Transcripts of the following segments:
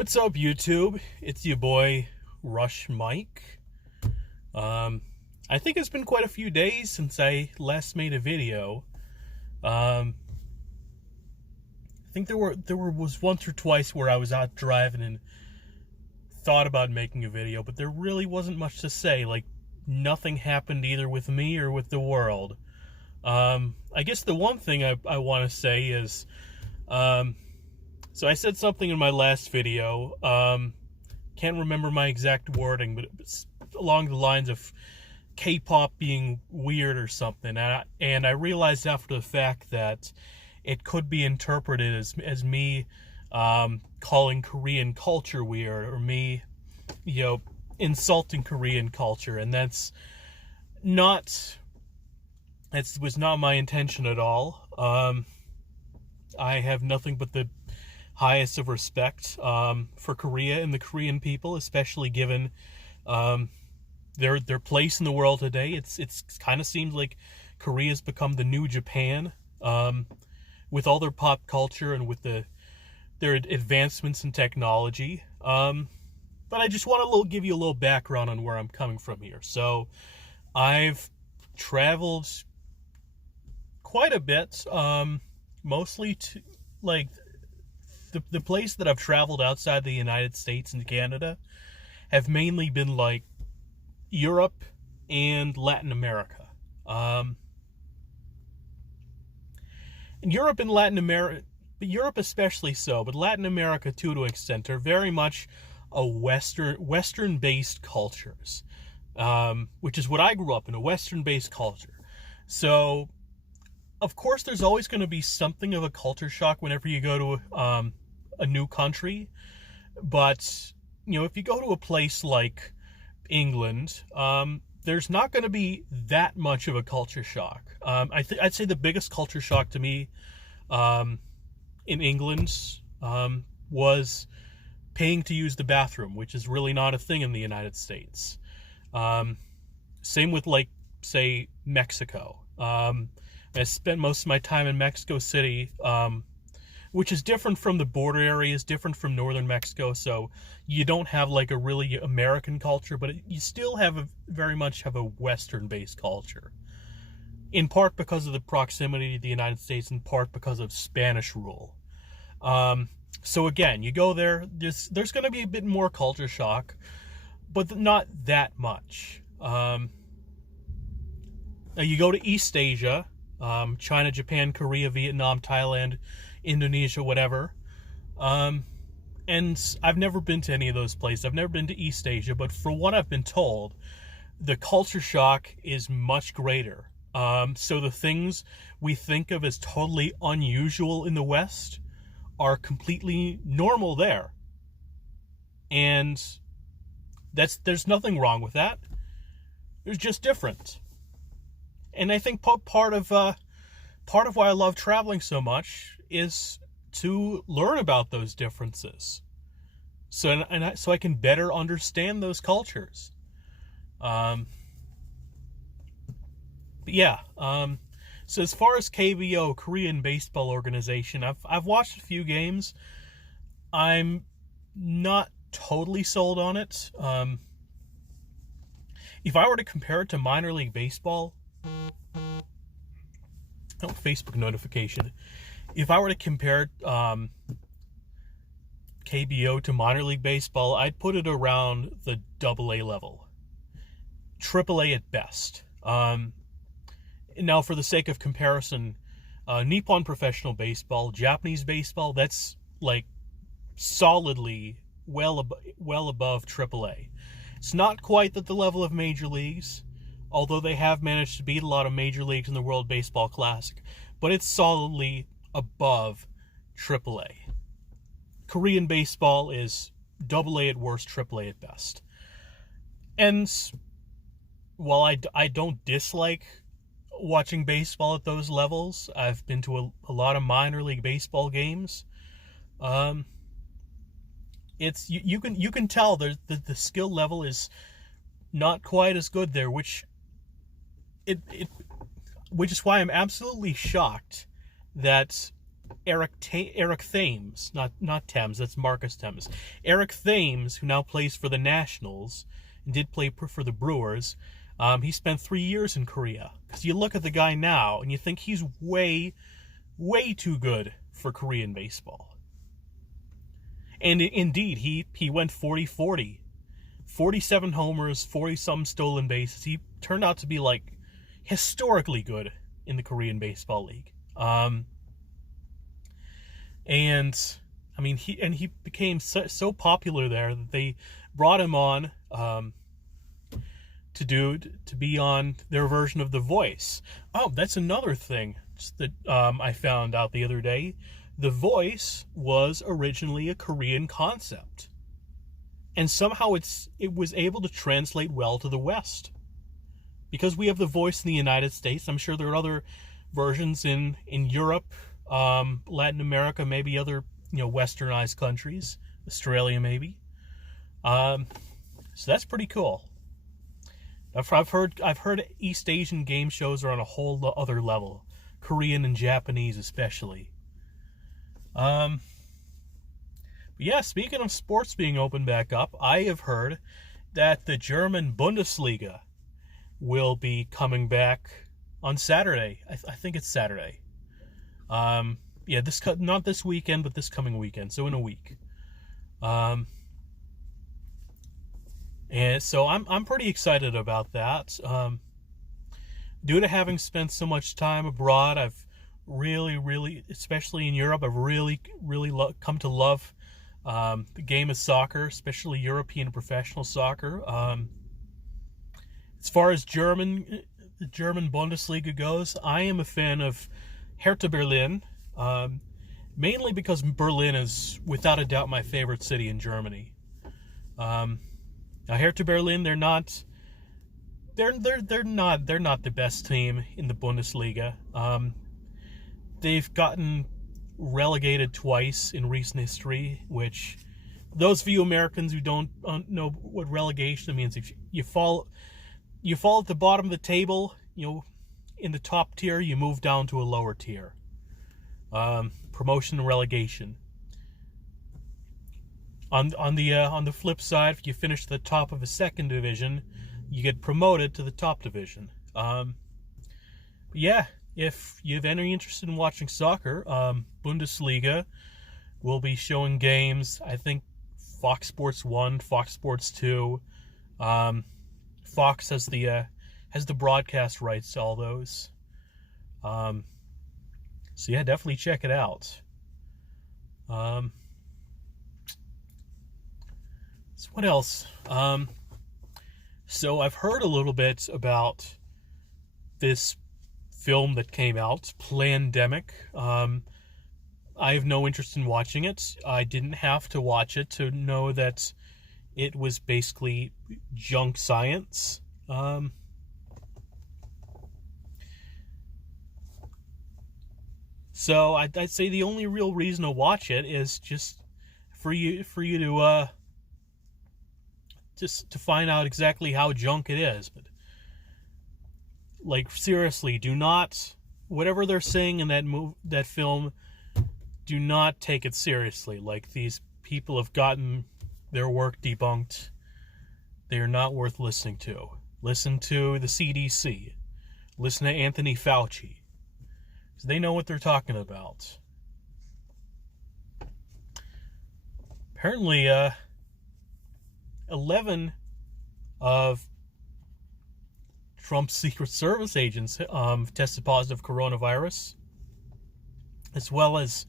What's up, YouTube? It's your boy, Rush Mike. I think it's been quite a few days since I last made a video. I think there was once or twice where I was out driving and thought about making a video, but there really wasn't much to say. Like, nothing happened either with me or with the world. I guess the one thing I want to say is, so I said something in my last video, can't remember my exact wording, but it's along the lines of K-pop being weird or something, and I realized after the fact that it could be interpreted as me calling Korean culture weird, or me, insulting Korean culture, and that was not my intention at all. I have nothing but the highest of respect for Korea and the Korean people, especially given their place in the world today. It's kind of seems like Korea's become the new Japan, with all their pop culture and with their advancements in technology. But I just want to give you a little background on where I'm coming from here. So I've traveled quite a bit, mostly to the place that I've traveled outside the United States and Canada have mainly been like Europe and Latin America. And Europe and Latin America, Europe especially so, but Latin America too to an extent, are very much a Western-based cultures, which is what I grew up in, a Western-based culture. So, of course, there's always going to be something of a culture shock whenever you go to a new country. But, if you go to a place like England, there's not going to be that much of a culture shock. I'd say the biggest culture shock to me in England was paying to use the bathroom, which is really not a thing in the United States. Same with, say, Mexico. I spent most of my time in Mexico City, which is different from the border areas, different from northern Mexico, so you don't have a really American culture, but you still very much have a Western-based culture. In part because of the proximity to the United States, in part because of Spanish rule. So again, you go there, there's going to be a bit more culture shock, but not that much. You go to East Asia, China, Japan, Korea, Vietnam, Thailand, Indonesia, whatever. And I've never been to any of those places. I've never been to East Asia, but from what I've been told, the culture shock is much greater. So the things we think of as totally unusual in the West are completely normal there. And there's nothing wrong with that. It's just different. And I think part of why I love traveling so much is to learn about those differences, so I can better understand those cultures. But yeah. So as far as KBO, Korean Baseball Organization, I've watched a few games. I'm not totally sold on it. If I were to compare it to minor league baseball. Oh, Facebook notification. If I were to compare KBO to minor league baseball, I'd put it around the AA level. AAA at best. Now, for the sake of comparison, Nippon Professional Baseball, Japanese baseball, that's solidly well above AAA. It's not quite at the level of major leagues, although they have managed to beat a lot of major leagues in the World Baseball Classic, but it's solidly above AAA. Korean baseball is AA at worst, AAA at best. And while I don't dislike watching baseball at those levels, I've been to a lot of minor league baseball games. It's you can tell the skill level is not quite as good there, which is why I'm absolutely shocked that Eric Thames, not Thames, that's Marcus Thames. Eric Thames, who now plays for the Nationals and did play for the Brewers, he spent 3 years in Korea. Because you look at the guy now and you think he's way, way too good for Korean baseball. And indeed, he went 40-40. 47 homers, 40-some stolen bases. He turned out to be, like, historically good in the Korean Baseball League. And, I mean, he became so popular there that they brought him on to be on their version of The Voice. Oh, that's another thing that I found out the other day. The Voice was originally a Korean concept. And somehow it was able to translate well to the West. Because we have The Voice in the United States, I'm sure there are other versions in Europe, Latin America, maybe other, westernized countries, Australia maybe. So that's pretty cool. I've heard East Asian game shows are on a whole other level, Korean and Japanese especially. Yeah, speaking of sports being opened back up, I have heard that the German Bundesliga will be coming back on Saturday. I think it's Saturday. Yeah, not this weekend, but this coming weekend, so in a week. And so I'm pretty excited about that. Due to having spent so much time abroad, I've really, especially in Europe, I've really come to love the game of soccer, especially European professional soccer. As far as the German Bundesliga goes, I am a fan of Hertha Berlin, mainly because Berlin is without a doubt my favorite city in Germany. Now Hertha Berlin, they're not the best team in the Bundesliga. They've gotten relegated twice in recent history, which those of you Americans who don't know what relegation means, if you fall at the bottom of the table, in the top tier, you move down to a lower tier. Promotion and relegation. On the flip side, if you finish at the top of a second division, you get promoted to the top division. Yeah, if you have any interest in watching soccer, Bundesliga will be showing games. I think Fox Sports 1, Fox Sports 2. Fox has the broadcast rights to all those. So yeah, definitely check it out. So what else? So I've heard a little bit about this film that came out, Plandemic. I have no interest in watching it. I didn't have to watch it to know that it was basically junk science. So I'd say the only real reason to watch it is just for you to just to find out exactly how junk it is. But like, seriously, do not, whatever they're saying in that film, do not take it seriously. Like, these people have gotten their work debunked. They are not worth listening to. Listen to the CDC. Listen to Anthony Fauci. They know what they're talking about. Apparently, 11 of Trump's Secret Service agents tested positive coronavirus, as well as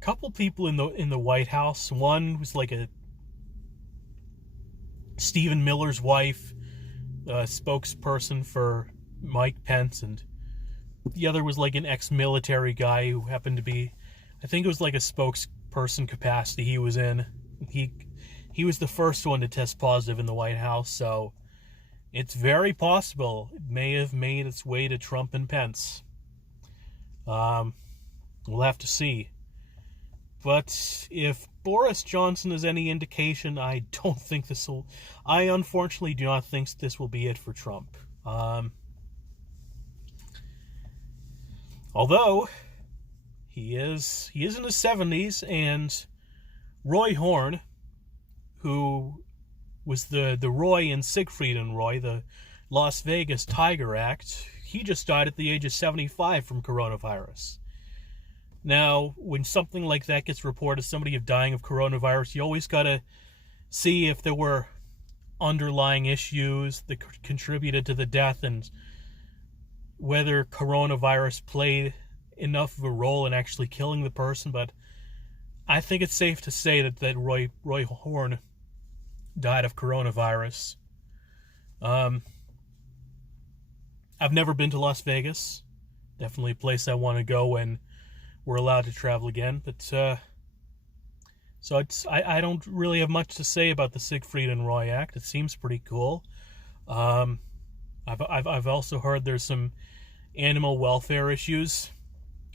a couple people in the White House. One was like a Stephen Miller's wife, spokesperson for Mike Pence, and the other was like an ex-military guy who happened to be, I think it was like a spokesperson capacity he was in. He was the first one to test positive in the White House, so it's very possible it may have made its way to Trump and Pence. We'll have to see. But if Boris Johnson is any indication, I unfortunately do not think this will be it for Trump. Although He is in his 70s, and Roy Horn, who was the Roy in Siegfried and Roy, the Las Vegas Tiger Act, he just died at the age of 75 from coronavirus. Now, when something like that gets reported, somebody dying of coronavirus, you always got to see if there were underlying issues that contributed to the death and whether coronavirus played enough of a role in actually killing the person. But I think it's safe to say that Roy Horn died of coronavirus. I've never been to Las Vegas. Definitely a place I want to go when we're allowed to travel again. But I don't really have much to say about the Siegfried and Roy Act. It seems pretty cool. I've also heard there's some animal welfare issues,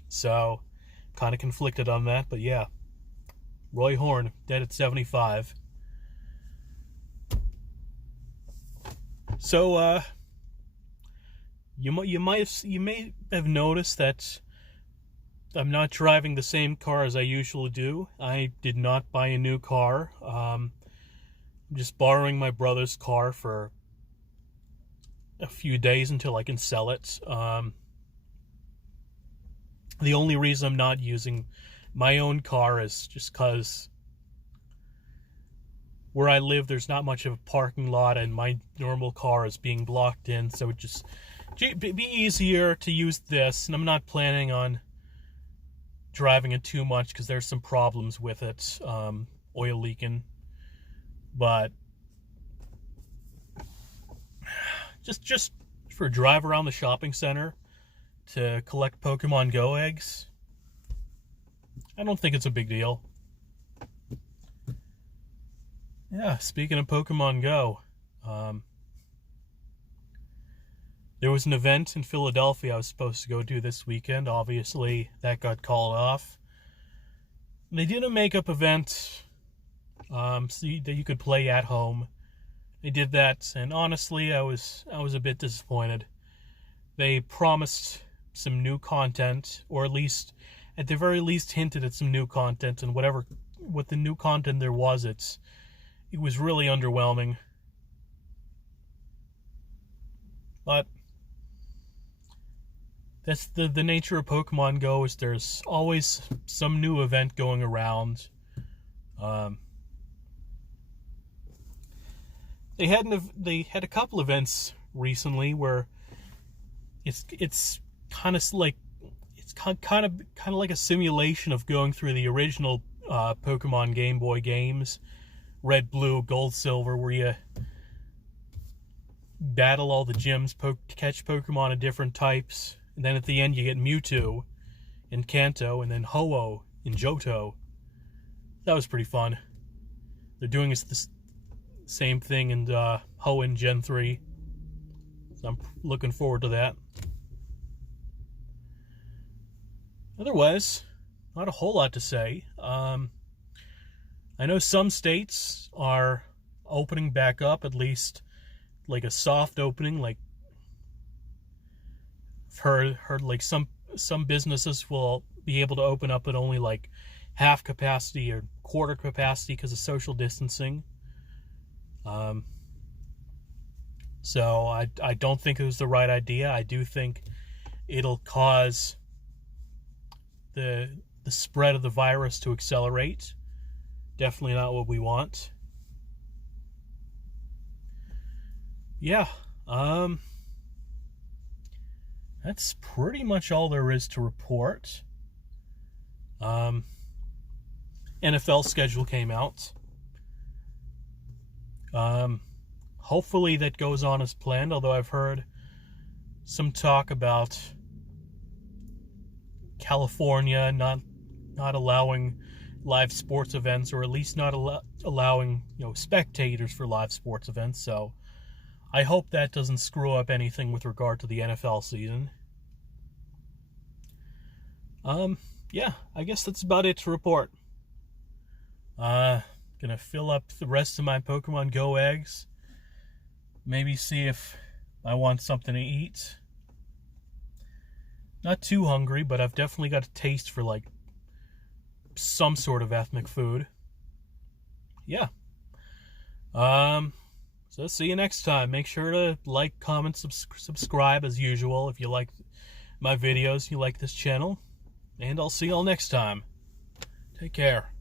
so kind of conflicted on that. But yeah, Roy Horn dead at 75. So you may have noticed that I'm not driving the same car as I usually do. I did not buy a new car. I'm just borrowing my brother's car for a few days until I can sell it. The only reason I'm not using my own car is just because where I live, there's not much of a parking lot, and my normal car is being blocked in, so it just be easier to use this, and I'm not planning on driving it too much because there's some problems with it, oil leaking. But just for a drive around the shopping center to collect Pokemon Go eggs, I don't think it's a big deal. Yeah, speaking of Pokemon Go, there was an event in Philadelphia I was supposed to go to this weekend. Obviously, that got called off. They did a makeup event so that you could play at home. They did that, and honestly, I was a bit disappointed. They promised some new content, or at the very least, hinted at some new content, and what the new content there was, it was really underwhelming. But that's the nature of Pokemon Go, is there's always some new event going around. They had a couple events recently where it's kind of like a simulation of going through the original Pokemon Game Boy games, Red, Blue, Gold, Silver, where you battle all the gyms, catch Pokemon of different types, and then at the end you get Mewtwo in Kanto, and then Ho-Oh in Johto. That was pretty fun. They're doing the same thing in Ho in Gen 3, so I'm looking forward to that. Otherwise, not a whole lot to say. I know some states are opening back up, at least like a soft opening. Like I've heard like some businesses will be able to open up at only like half capacity or quarter capacity because of social distancing. So I don't think it was the right idea. I do think it'll cause the spread of the virus to accelerate. Definitely not what we want. Yeah, that's pretty much all there is to report. NFL schedule came out. Hopefully that goes on as planned, although I've heard some talk about California not allowing live sports events, or at least not allowing spectators for live sports events. So I hope that doesn't screw up anything with regard to the NFL season. Yeah, I guess that's about it to report. Gonna fill up the rest of my Pokemon Go eggs. Maybe see if I want something to eat. Not too hungry, but I've definitely got a taste for, like, some sort of ethnic food. Yeah. So see you next time. Make sure to like, comment, subscribe as usual if you like my videos, you like this channel. And I'll see y'all next time. Take care.